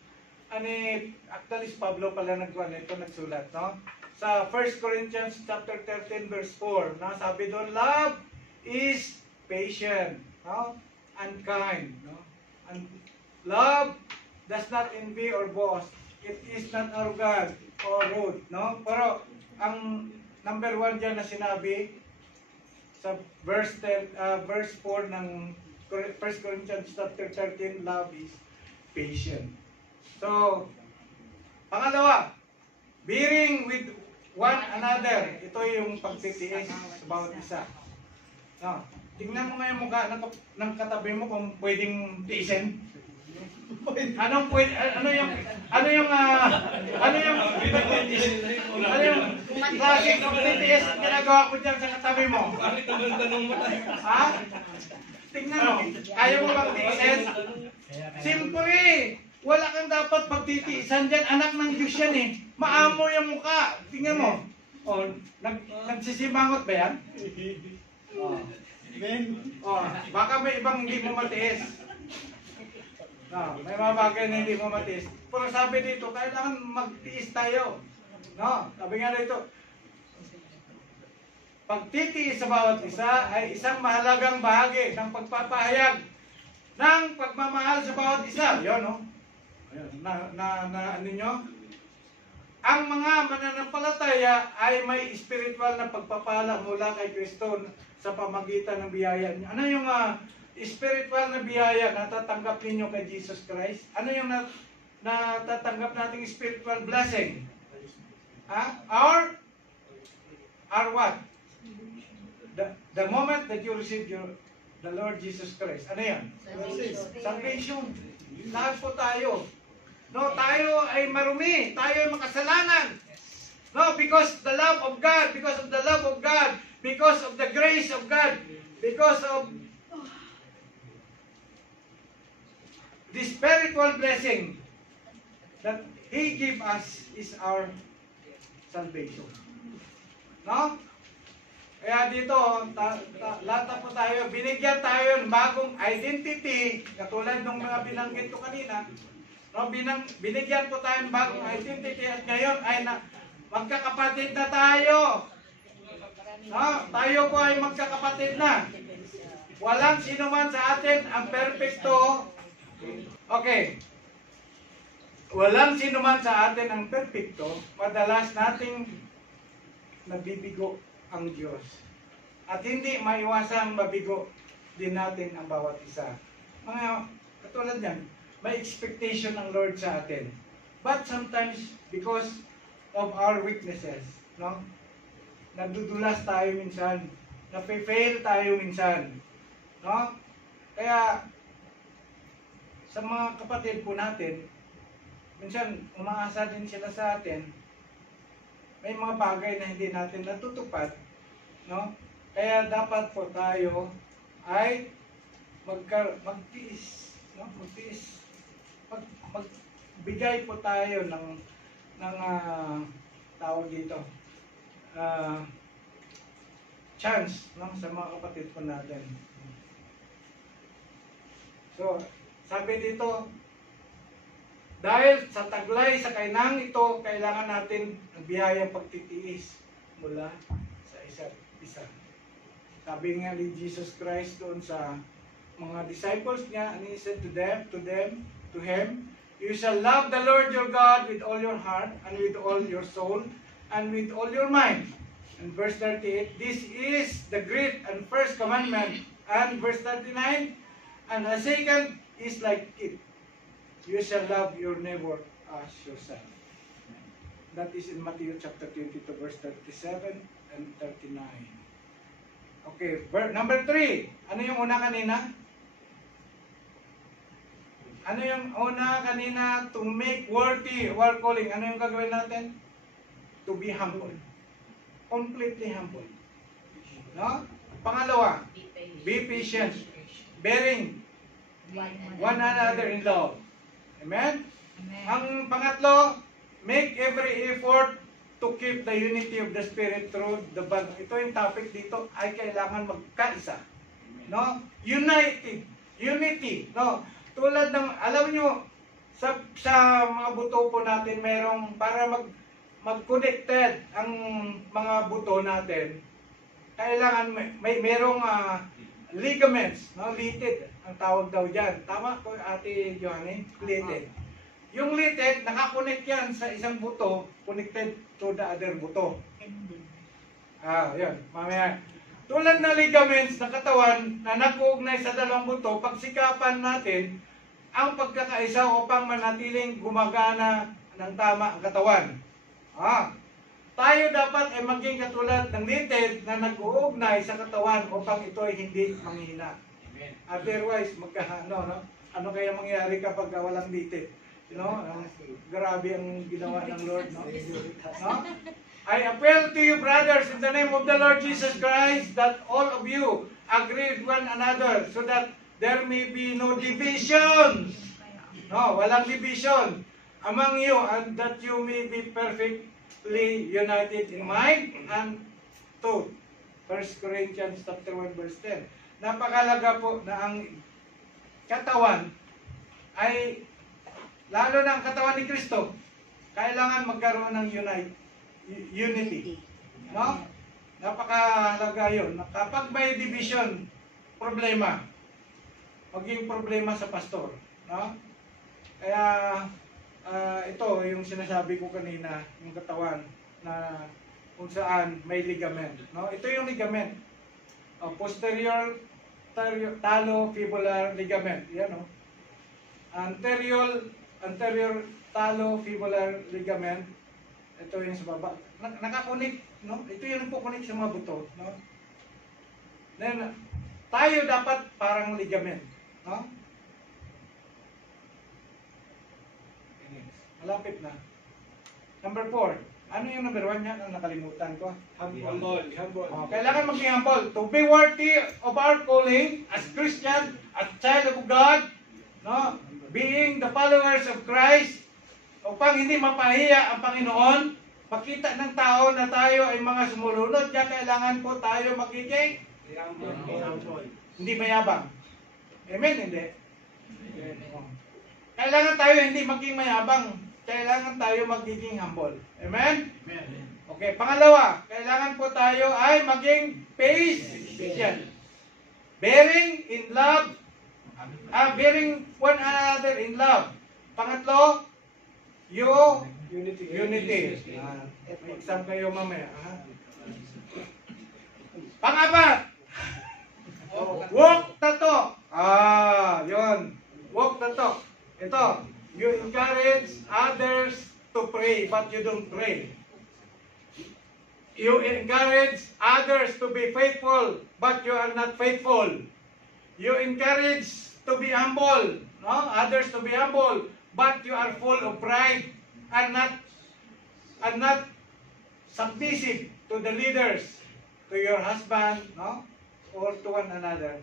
actually si Pablo pala nagsulat, no? Sa 1 Corinthians chapter 13 verse 4, no, sabi doon, love is patient, no, and kind, no? And love does not envy or boast. It is not arrogant or rude, no? Pero ang number 1 diyan na sinabi sa verse 4 ng 1 Corinthians chapter 13, love is patient. So, pangalawa, bearing with one another. Ito yung pagtitiis sa bawat isa. No, tingnan mo nga yung mukha ng katabi mo kung pwedeng tiisin. Ano yung klaseng pagtitiis ginagawa ko dyan sa katabi mo? Ha? Tingnan mo, kaya mo bang tiisin? Siyempre, wala kang dapat pagtitiisan dyan. Anak ng Diyos yan eh. Maamo yung mukha. Tingnan mo. O, nagsisimangot ba yan? O. O, baka may ibang hindi mo matiis. No, may mga bagay na hindi mo matiis. Pero sabi dito, kailangan magtiis tayo. No, sabi nga dito, pagtitiis sa bawat isa ay isang mahalagang bahagi ng pagpapahayag ng pagmamahal sa bawat isa. Yun, no? Ano nyo? Ang mga mananampalataya ay may spiritual na pagpapala mula kay Kristo sa pamagitan ng biyaya niya. Ano yung spiritual na biyaya na tatanggap ninyo kay Jesus Christ? Ano yung natatanggap nating spiritual blessing? Our what? The moment that you receive the Lord Jesus Christ. Ano yan? Salvation. Lahat po tayo. No, tayo ay marumi. Tayo ay makasalanan. No, because the love of God, because of the love of God, because of the grace of God, because of the spiritual blessing that He gave us is our salvation. No? Kaya dito, lahat po tayo, binigyan tayo ng bagong identity, katulad ng mga binanggit ko kanina. No, binigyan po tayo ng bagong identity at ngayon ay magkakapatid na tayo. No, tayo po ay magkakapatid na. Walang sino man sa atin ang perfecto. Okay. Walang sino man sa atin ang perfecto. Madalas nating nabibigo ang Diyos. At hindi maiwasang mabigo din natin ang bawat isa. Mga katulad yan, may expectation ng Lord sa atin. But sometimes, because of our weaknesses, no? Nagdudulas tayo minsan, nafe-fail tayo minsan, no? Kaya, sa mga kapatid po natin, minsan umaasa din sila sa atin, may mga bagay na hindi natin natutupad, no? Kaya dapat po tayo ay magtiis, no? Magtiis. Magbigay po tayo ng tawag dito, chance, no? Sa mga kapatid po natin. So, sabi dito, dahil sa taglay sa kainang ito, kailangan natin ang biyayang pagtitiis mula sa isa't isa. Sabi nga ni Jesus Christ doon sa mga disciples niya, and He said to him, you shall love the Lord your God with all your heart, and with all your soul, and with all your mind. And verse 38, this is the great and first commandment. And verse 39, and the second is like it. You shall love your neighbor as yourself. That is in Matthew chapter 22, verse 37 and 39. Okay, number 3. Ano yung una kanina? Ano yung una kanina? To make worthy of our calling. Ano yung gagawin natin? To be humble. Completely humble. No? Pangalawa, be patient. Bearing one another in love. Amen? Ang pangatlo, make every effort to keep the unity of the Spirit through the bond. Ito yung topic dito ay kailangan magkaisa. No? Unity. No? Tulad ng, alam nyo, sa mga buto po natin, merong, para mag-connected ang mga buto natin, kailangan merong ligaments, no? Litid, ang tawag daw dyan. Tama ko, Ate Johanny? Litid. Yung litid, nakakonect yan sa isang buto, connected to the other buto. Yan. Mamaya. Tulad na ligaments ng katawan na nag-uugnay sa dalawang buto, pagsikapan natin ang pagkakaisa upang manatiling gumagana ng tama ang katawan. Tayo dapat ay maging katulad ng litid na nag-uugnay sa katawan upang ito ay hindi manghihina. Otherwise, ano kaya mangyari kapag walang litid? Grabe ang ginawa ng Lord, no? I appeal to you, brothers, in the name of the Lord Jesus Christ, that all of you agree with one another, so that there may be no divisions. No, walang division among you, and that you may be perfectly united in mind and thought. 1 Corinthians chapter 1, verse 10. Napakalaga po na ang katawan ay, lalo na ang katawan ni Kristo, kailangan magkaroon ng unity. No? Napakahalaga yun. Kapag may division, problema. Maging problema sa pastor. No? Kaya, ito yung sinasabi ko kanina, yung katawan na kung saan may ligament. No? Ito yung ligament. Posterior talofibular ligament. Yan, no? Anterior talofibular ligament. Ito yung sa baba. Nakakunik, no? Ito yung nagpukunik sa mga buto, no? Then, tayo dapat parang ligament, no? Malapit na. Number 4. Ano yung number 1 niya? Ang nakalimutan ko. Humble. Kailangan maging humble. To be worthy of our calling as Christian, as child of God, no? Being the followers of Christ, upang hindi mapahiya ang Panginoon, makita ng tao na tayo ay mga sumulunod, kaya kailangan po tayo magiging humble. Hindi mayabang. Amen? Hindi. Kailangan tayo hindi maging mayabang. Kailangan tayo magiging humble. Amen? Okay, pangalawa, kailangan po tayo ay maging patient. Bearing in love, bearing one another in love. Pangatlo, unity. May exam kayo mamaya. Pang-apat, walk the talk. Yun. Walk the talk. Ito, you encourage others to pray, but you don't pray. You encourage others to be faithful, but you are not faithful. You encourage to be humble, no? Others to be humble, but you are full of pride and not submissive to the leaders, to your husband, no? Or to one another,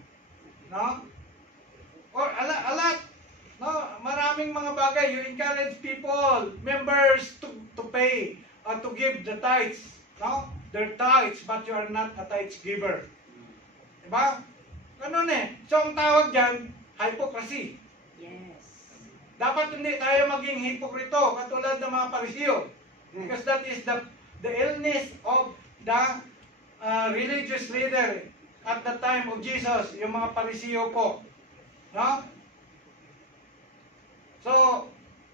no? Or a lot, no? Maraming mga bagay. You encourage people, members to pay or to give the tithes, no? Their tithes, but you are not a tithes giver. Diba? Ganun eh. So ang tawag dyan, hypocrisy. Yes. Dapat hindi tayo maging hipokrito katulad ng mga Parisiyo. Because that is the illness of the religious leader at the time of Jesus, yung mga Parisiyo po. No? So,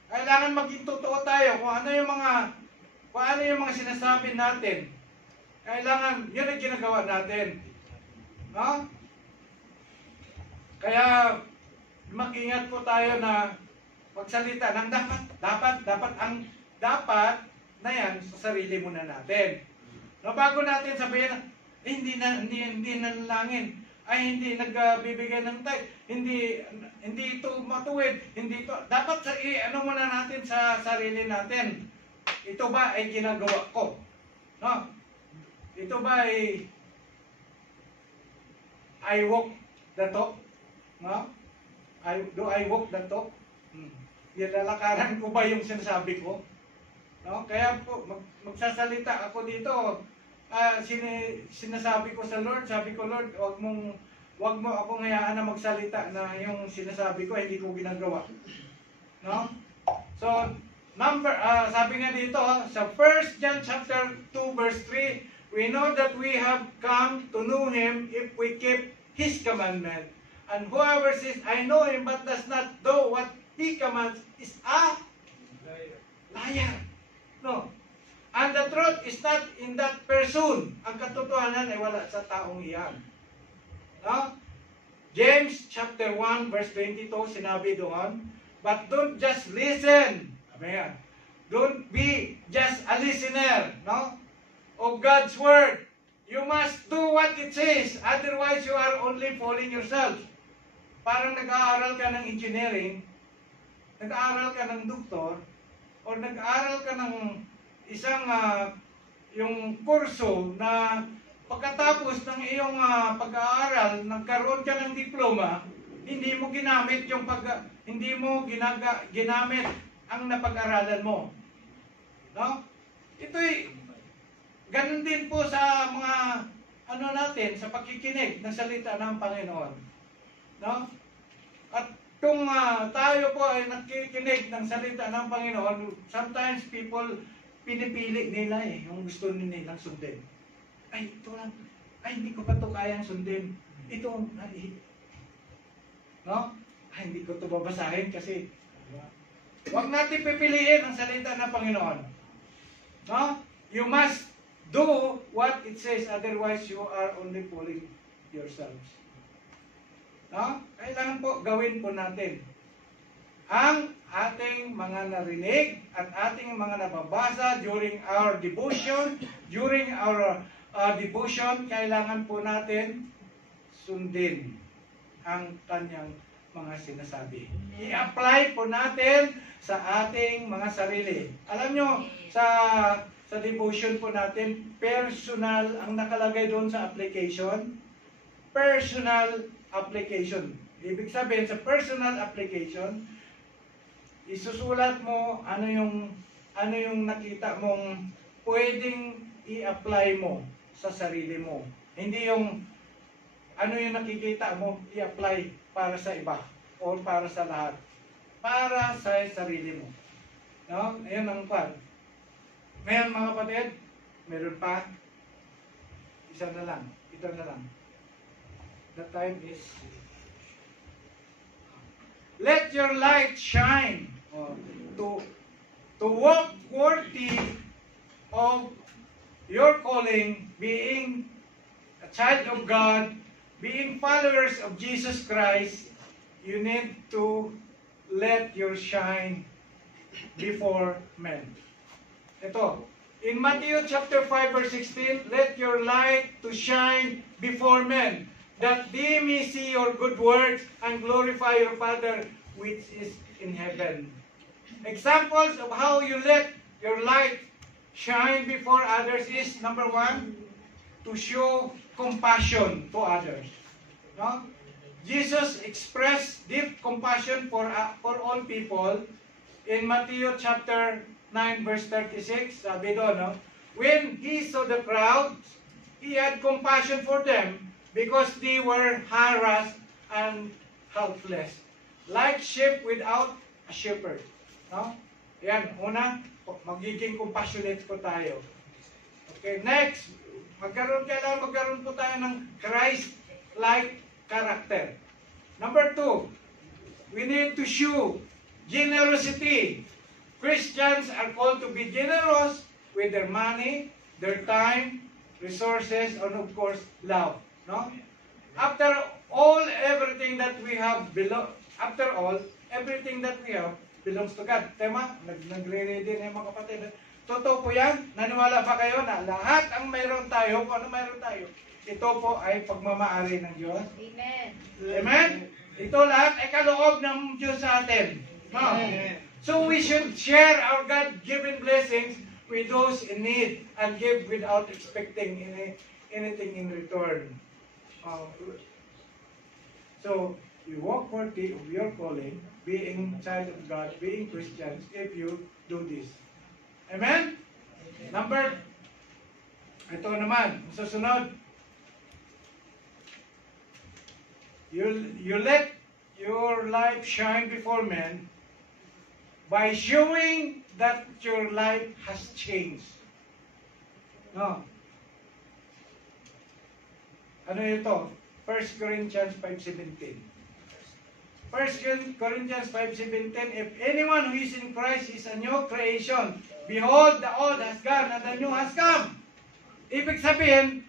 kailangan maging totoo tayo kung ano yung mga sinasabi natin. Kailangan, yun ang ginagawa natin. No? Kaya, mag-ingat po tayo na magsalita ng dapat na yan sa sarili muna natin. No, bago natin sabihin, hindi nanalangin, ay hindi nagbibigay ng tithe, hindi ito matuwid, hindi ito, dapat ano muna natin sa sarili natin. Ito ba ay ginagawa ko? No? Ito ba ay I walk the talk? No? Do I walk the talk? Nilalakaran ko ba yung sinasabi ko? No? Kaya po, magsasalita ako dito. Sinasabi ko sa Lord, sabi ko, Lord, wag mo akong hayaan na magsalita na yung sinasabi ko, hindi ko ginagawa. No? So, sabi nga dito, sa 1 John chapter 2 verse 3, we know that we have come to know Him if we keep His commandment. And whoever says, I know Him, but does not do what He commands, is a liar. No. And the truth is not in that person. Ang katotohanan ay wala sa taong iyan. No? James chapter 1 verse 22, sinabi doon, but don't just listen. Amen. Don't be just a listener, no? Of God's word. You must do what it says. Otherwise, you are only fooling yourself. Parang nag-aaral ka ng engineering, nag-aaral ka ng doktor, o nag-aaral ka ng isang yung kurso na pagkatapos ng iyong pag-aaral, nagkaroon ka ng diploma, hindi mo ginamit ginamit ang napag-aralan mo. No? Ito'y ganun din po sa mga natin, sa pakikinig ng salita ng Panginoon. No? At kung tayo po ay nakikinig ng salita ng Panginoon, sometimes people pinipili nila yung gusto nilang sundin. Ay, ito lang. Ay, hindi ko pa ito kayang sundin. Ito, no? Ay, hindi ko ito babasahin kasi huwag natin pipiliin ang salita ng Panginoon. No? You must do what it says, otherwise you are only fooling yourselves. No? Kailangan po gawin po natin ang ating mga narinig at ating mga nababasa during our devotion. During our devotion, kailangan po natin sundin ang kanyang mga sinasabi. I-apply po natin sa ating mga sarili. Alam nyo, sa devotion po natin, personal ang nakalagay doon sa application. Personal application. Ibig sabihin, sa personal application, isusulat mo ano yung nakita mong pwedeng i-apply mo sa sarili mo. Hindi yung ano yung nakikita mo i-apply para sa iba o para sa lahat. Para sa sarili mo. No? Ayun ang plan. Ngayon mga kapatid, meron pa. Isa na lang. Ito na lang. The time is, let your light shine to walk worthy of your calling, being a a child of God, being followers of Jesus Christ, you need to let your shine before men. Ito, in Matthew chapter 5 verse 16, let your light to shine before men, that they may see your good works and glorify your Father which is in heaven. Examples of how you let your light shine before others is, number one, to show compassion to others. No? Jesus expressed deep compassion for all people in Matthew chapter 9 verse 36. Sabi doon, no? When he saw the crowds, he had compassion for them because they were harassed and helpless, like sheep without a shepherd. No? Yan, una, magiging compassionate po tayo. Okay, next, magkaroon po tayo ng Christ-like character. Number two, we need to show generosity. Christians are called to be generous with their money, their time, resources, and of course, love. No? After all, everything that we have belongs to God. Tema, nagre-ready na yung mga kapatid. Totoo po yan? Naniwala ba kayo na lahat ang mayroon tayo, kung ano mayroon tayo, ito po ay pagmamaari ng Diyos? Amen. Amen? Ito lahat ay kaloob ng Diyos sa atin. No? Amen. So we should share our God-given blessings with those in need and give without expecting anything in return. So, you walk worthy of your calling, being child of God, being Christians, if you do this. Amen? Ito naman, susunod. You let your life shine before men by showing that your life has changed. No. Ano ito? 1 Corinthians 5:17. 1 Corinthians 5:17, if anyone who is in Christ is a new creation, behold, the old has gone and the new has come. Ibig sabihin,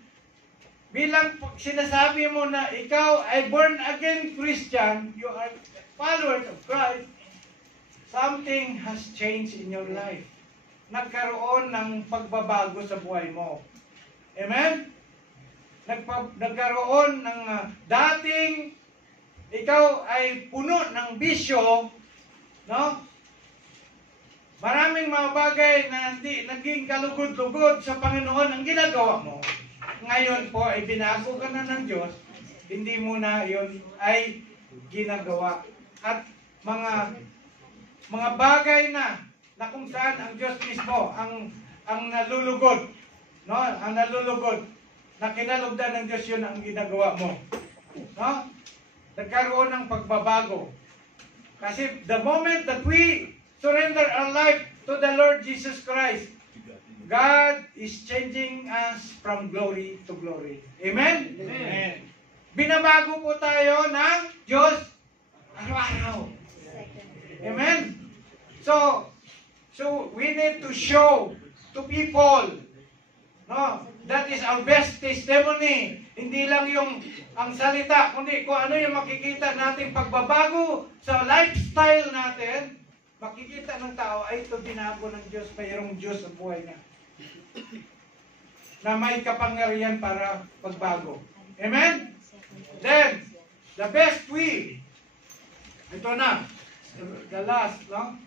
bilang sinasabi mo na ikaw ay born again Christian, you are followers of Christ, something has changed in your life. Nagkaroon ng pagbabago sa buhay mo. Amen? Nagkaroon ng dating ikaw ay puno ng bisyo, no? Maraming mga bagay na hindi naging kalugod-lugod sa Panginoon ang ginagawa mo. Ngayon po ay binago ka na ng Diyos, hindi mo na yun ay ginagawa. At mga bagay na kung saan ang Diyos mismo ang nalulugod, no? Ang nalulugod, na kinalugdan ng Diyos yun ang ginagawa mo. No? Nagkaroon ng pagbabago. Kasi the moment that we surrender our life to the Lord Jesus Christ, God is changing us from glory to glory. Amen? Amen. Binabago po tayo ng Diyos araw-araw. Amen? So we need to show to people, no? That is our best testimony. Hindi lang yung ang salita, kundi kung ano yung makikita nating pagbabago sa lifestyle natin, makikita ng tao, ay ito binago ng Diyos, mayroong Diyos sa buhay niya. Na may kapangyarihan para pagbago. Amen? Then, the best way, ito na, the last, no?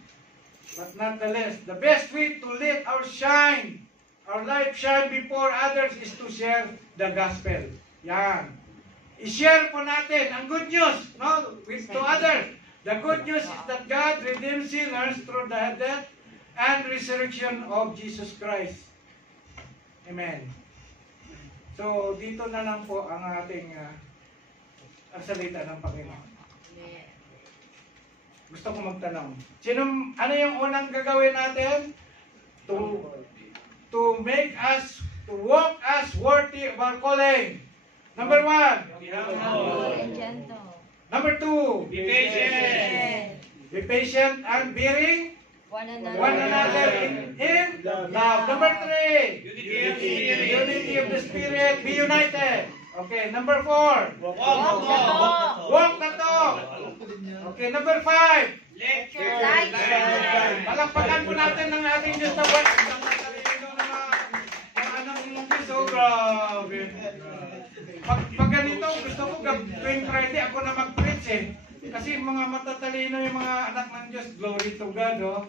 But not the least, the best way to let our life shine before others is to share the gospel. Yan. I-share po natin ang good news, no? To others. The good news is that God redeemed sinners through the death and resurrection of Jesus Christ. Amen. So, dito na lang po ang ating ang salita ng Panginoon. Gusto ko magtanong. Ano yung unang gagawin natin? To make us, to walk us worthy of our calling. Number 1. Number 2. Be patient. Be patient and bearing one another in love. Number 3. Unity of the Spirit. Unity of the Spirit. Be united. Okay, number 4. Walk Walk na to. Okay, number 5. Let your light shine. Palakpakan po natin ng ating Diyos na word. Ang matalino na mga anak ng Diyos. Oh, grabe. Pag ganito, gusto ko tuwing Friday ako na mag-preach eh. Kasi mga matatalino yung mga anak ng Diyos. Glory to God, oh.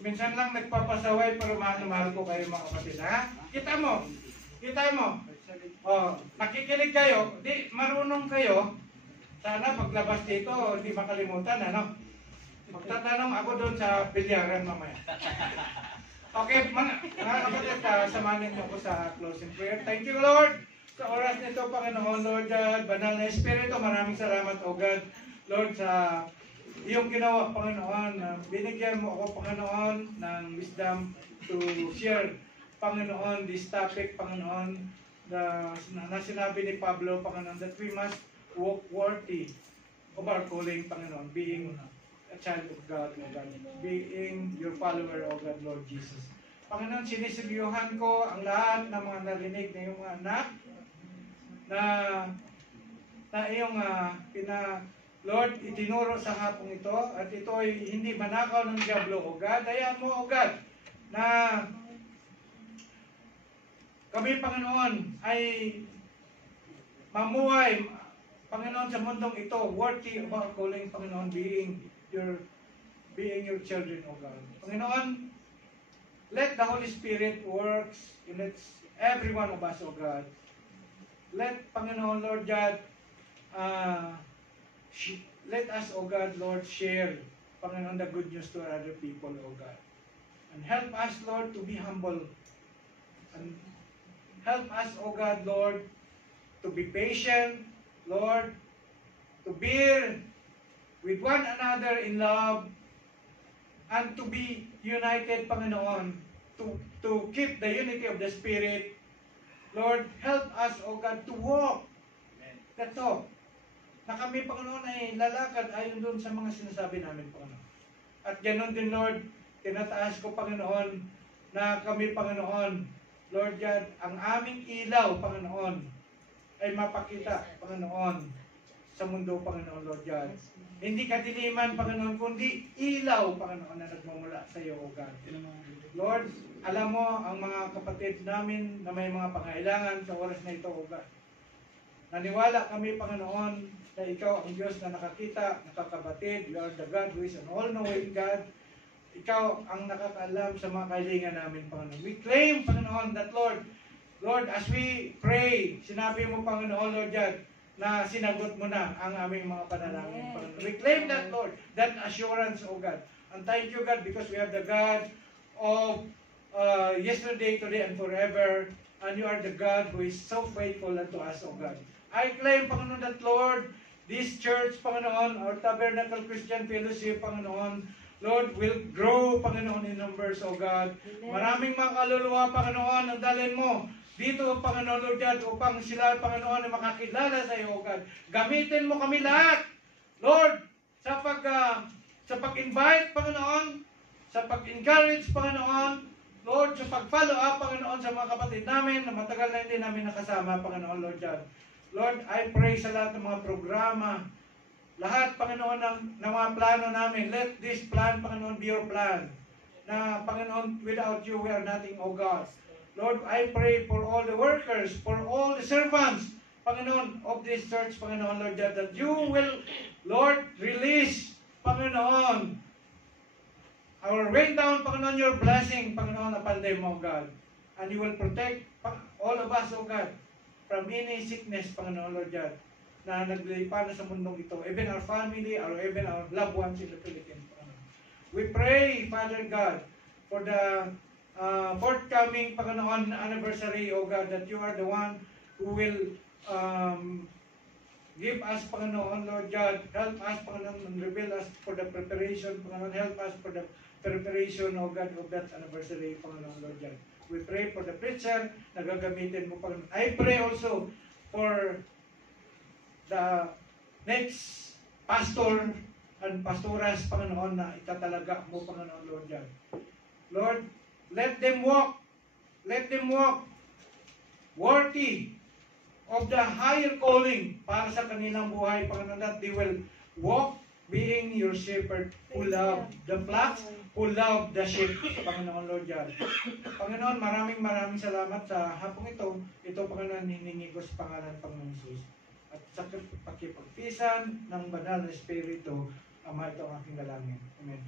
Minsan lang nagpapasaway pero mahal na mahal ko kayo mga kapatid, ha? Kita mo. Nakikinig kayo, di marunong kayo. Sana paglabas dito, hindi makalimutan, ano? Magtatanong ako doon sa bilyaran mamaya. Okay, mga kapatid, samanin niyo ako sa closing prayer. Thank you, Lord, sa oras nito, Panginoon, Lord God, banal na Espiritu, maraming salamat, O God, Lord, sa iyong ginawa, Panginoon. Binigyan mo ako, Panginoon, ng wisdom to share, Panginoon, this topic, Panginoon, na sinabi ni Pablo, Panginoon, that we must walk worthy of our calling, Panginoon, being a child of God, O God, being your follower, O God, Lord Jesus. Panginoon, sinisilyuhan ko ang lahat ng mga narinig na iyong anak na iyong Lord, itinuro sa hapong ito at ito ay hindi manakaw ng diablo, O God. Hayaan mo, O God, na kami, Panginoon, ay mamuhay, Panginoon, sa mundong ito, worthy of our calling, Panginoon, being your children, O God. Panginoon, let the Holy Spirit works in every one of us, O God. Let, Panginoon, Lord God, let us, O God, Lord, share, Panginoon, the good news to other people, O God. And help us, Lord, to be humble. And help us, O God, Lord, to be patient, Lord, to bear with one another in love, and to be united, Panginoon, to keep the unity of the Spirit. Lord, help us, O God, to walk that talk. Na kami, Panginoon, ay lalakad ayon doon sa mga sinasabi namin, Panginoon. At ganoon din, Lord, tinataas ko, Panginoon, na kami, Panginoon, Lord God, ang aming ilaw, Panginoon, ay mapakita, Panginoon, sa mundo, Panginoon, Lord God. Hindi kadiliman, Panginoon, kundi ilaw, Panginoon, na nagmumula sa iyo, O God. Lord, alam mo ang mga kapatid namin na may mga pangailangan sa oras na ito, O God. Naniwala kami, Panginoon, na ikaw ang Diyos na nakakita, nakakabatid. You are the God who is an all-knowing God. Ikaw ang nakakaalam sa mga kahilingan namin, Panginoon. We claim, Panginoon, that Lord, as we pray, sinabi mo, Panginoon, Lord God, na sinagot mo na ang aming mga panalangin, Panginoon. We claim that, Lord, that assurance, O God. And thank you, God, because we have the God of yesterday, today, and forever. And you are the God who is so faithful unto us, O God. I claim, Panginoon, that, Lord, this church, Panginoon, our Tabernacle Christian Fellowship, Panginoon, Lord, will grow, Panginoon, in numbers, O God. Maraming mga kaluluwa, Panginoon, ang dalhin mo dito, Panginoon, Lord God, upang sila, Panginoon, ay makakilala sa iyo, O God. Gamitin mo kami lahat, Lord, sa pag-invite, Panginoon, sa pag-encourage, Panginoon, Lord, sa pag-follow up, Panginoon, sa mga kapatid namin na matagal na hindi namin nakasama, Panginoon, Lord God. Lord, I pray sa lahat ng mga programa, lahat, Panginoon, ng mga plano namin. Let this plan, Panginoon, be your plan. Na, Panginoon, without you, we are nothing, O God. Lord, I pray for all the workers, for all the servants, Panginoon, of this church, Panginoon, Lord God, that you will, Lord, release, Panginoon, our rain down, Panginoon, your blessing, Panginoon, upon them, O God. And you will protect all of us, O God, from any sickness, Panginoon, Lord God, na naglilipan sa mundong ito, even our family, or even our loved ones in the Philippines. We pray, Father God, for the forthcoming, Panginoon, anniversary, O God, that you are the one who will give us, Panginoon, Lord God, help us, Panginoon, and reveal us for the preparation, Panginoon, help us for the preparation, O God, of that anniversary, Panginoon, Lord God. We pray for the preacher na gagamitin mo, Panginoon. I pray also for the next pastor and pastoras, Panginoon, na itatalaga mo, Panginoon, Lord God. Lord, let them walk worthy of the higher calling para sa kanilang buhay, Panginoon, that they will walk being your shepherd who love the flocks, who love the sheep, Panginoon Lord God. Panginoon, maraming salamat sa hapong ito. Ito, Panginoon, hiningi ko sa pangalan ng Panginoon Jesus. At sa pakipagpisan ng banal na Espiritu, Ama, ito ang aking dalangin. Amen.